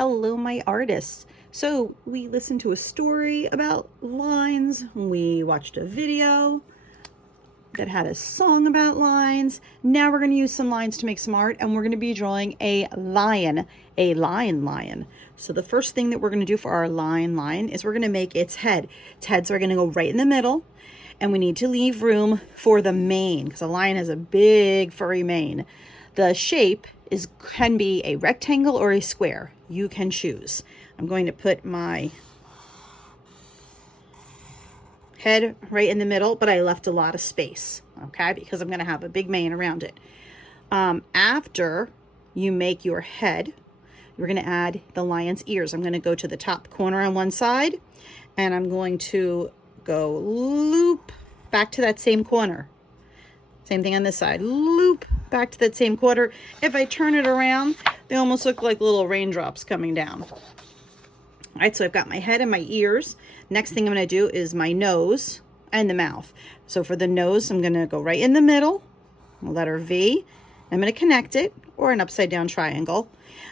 Hello, my artists. So we listened to a story about lines. We watched a video that had a song about lines. Now we're going to use some lines to make some art, and we're going to be drawing a lion. So the first thing that we're going to do for our lion is we're going to make its head. Its heads are going to go right in the middle, and we need to leave room for the mane because a lion has a big furry mane. The shape can be a rectangle or a square. You can choose. I'm going to put my head right in the middle, but I left a lot of space, okay, because I'm going to have a big mane around it. After you make your head, you're going to add the lion's ears. I'm going to go to the top corner on one side, and I'm going to go loop back to that same corner. Same thing on this side, loop back to that same corner. If I turn it around, they almost look like little raindrops coming down. All right, so I've got my head and my ears. Next thing I'm going to do is my nose and the mouth. So for the nose, I'm going to go right in the middle, letter V. I'm going to connect it, or an upside down triangle.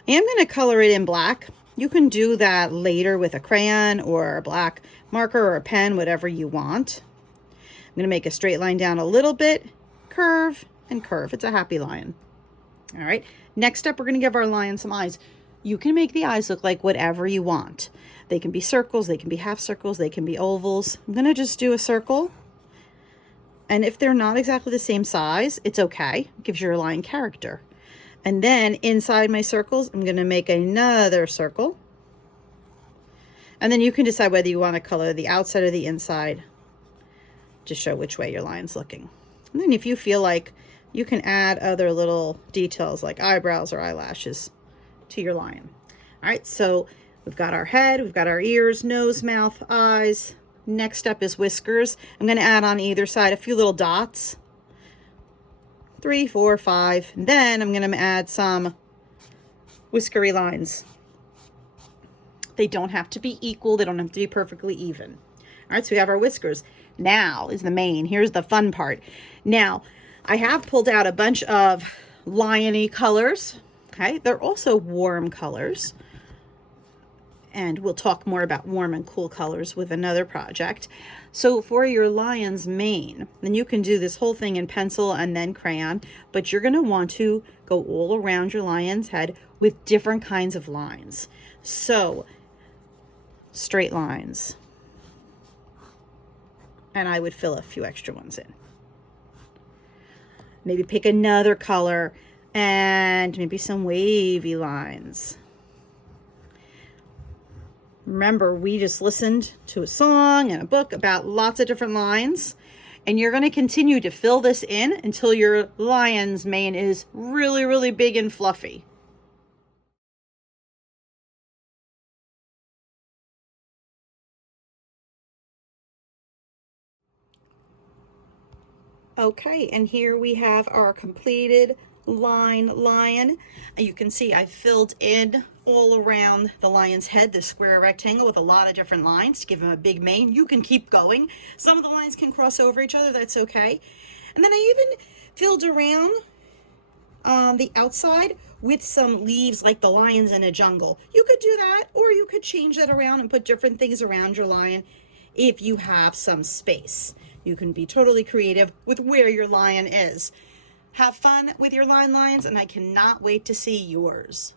I am going to color it in black. You can do that later with a crayon or a black marker or a pen, whatever you want. I'm going to make a straight line down a little bit, curve and curve. It's a happy lion. All right, next up, we're going to give our lion some eyes. You can make the eyes look like whatever you want. They can be circles, they can be half circles, they can be ovals. I'm going to just do a circle. And if they're not exactly the same size, it's okay. It gives your lion character. And then inside my circles, I'm going to make another circle. And then you can decide whether you want to color the outside or the inside to show which way your lion's looking. And then if you feel like, you can add other little details like eyebrows or eyelashes to your lion. All right, so we've got our head, we've got our ears, nose, mouth, eyes. Next up is whiskers. I'm going to add on either side a few little dots. 3, 4, 5. And then I'm going to add some whiskery lines. They don't have to be equal. They don't have to be perfectly even. All right, so we have our whiskers. Now is the mane. Here's the fun part. Now, I have pulled out a bunch of lion-y colors. Okay, they're also warm colors. And we'll talk more about warm and cool colors with another project. So for your lion's mane, then you can do this whole thing in pencil and then crayon, but you're going to want to go all around your lion's head with different kinds of lines. So straight lines. And I would fill a few extra ones in. Maybe pick another color and maybe some wavy lines. Remember, we just listened to a song and a book about lots of different lines, and you're going to continue to fill this in until your lion's mane is really, really big and fluffy. Okay, and here we have our completed lion. You can see I filled in all around the lion's head, the square rectangle, with a lot of different lines to give him a big mane. You can keep going. Some of the lines can cross over each other, that's okay. And then I even filled around the outside with some leaves like the lions in a jungle. You could do that, or you could change that around and put different things around your lion if you have some space. You can be totally creative with where your lion is. Have fun with your lions, and I cannot wait to see yours.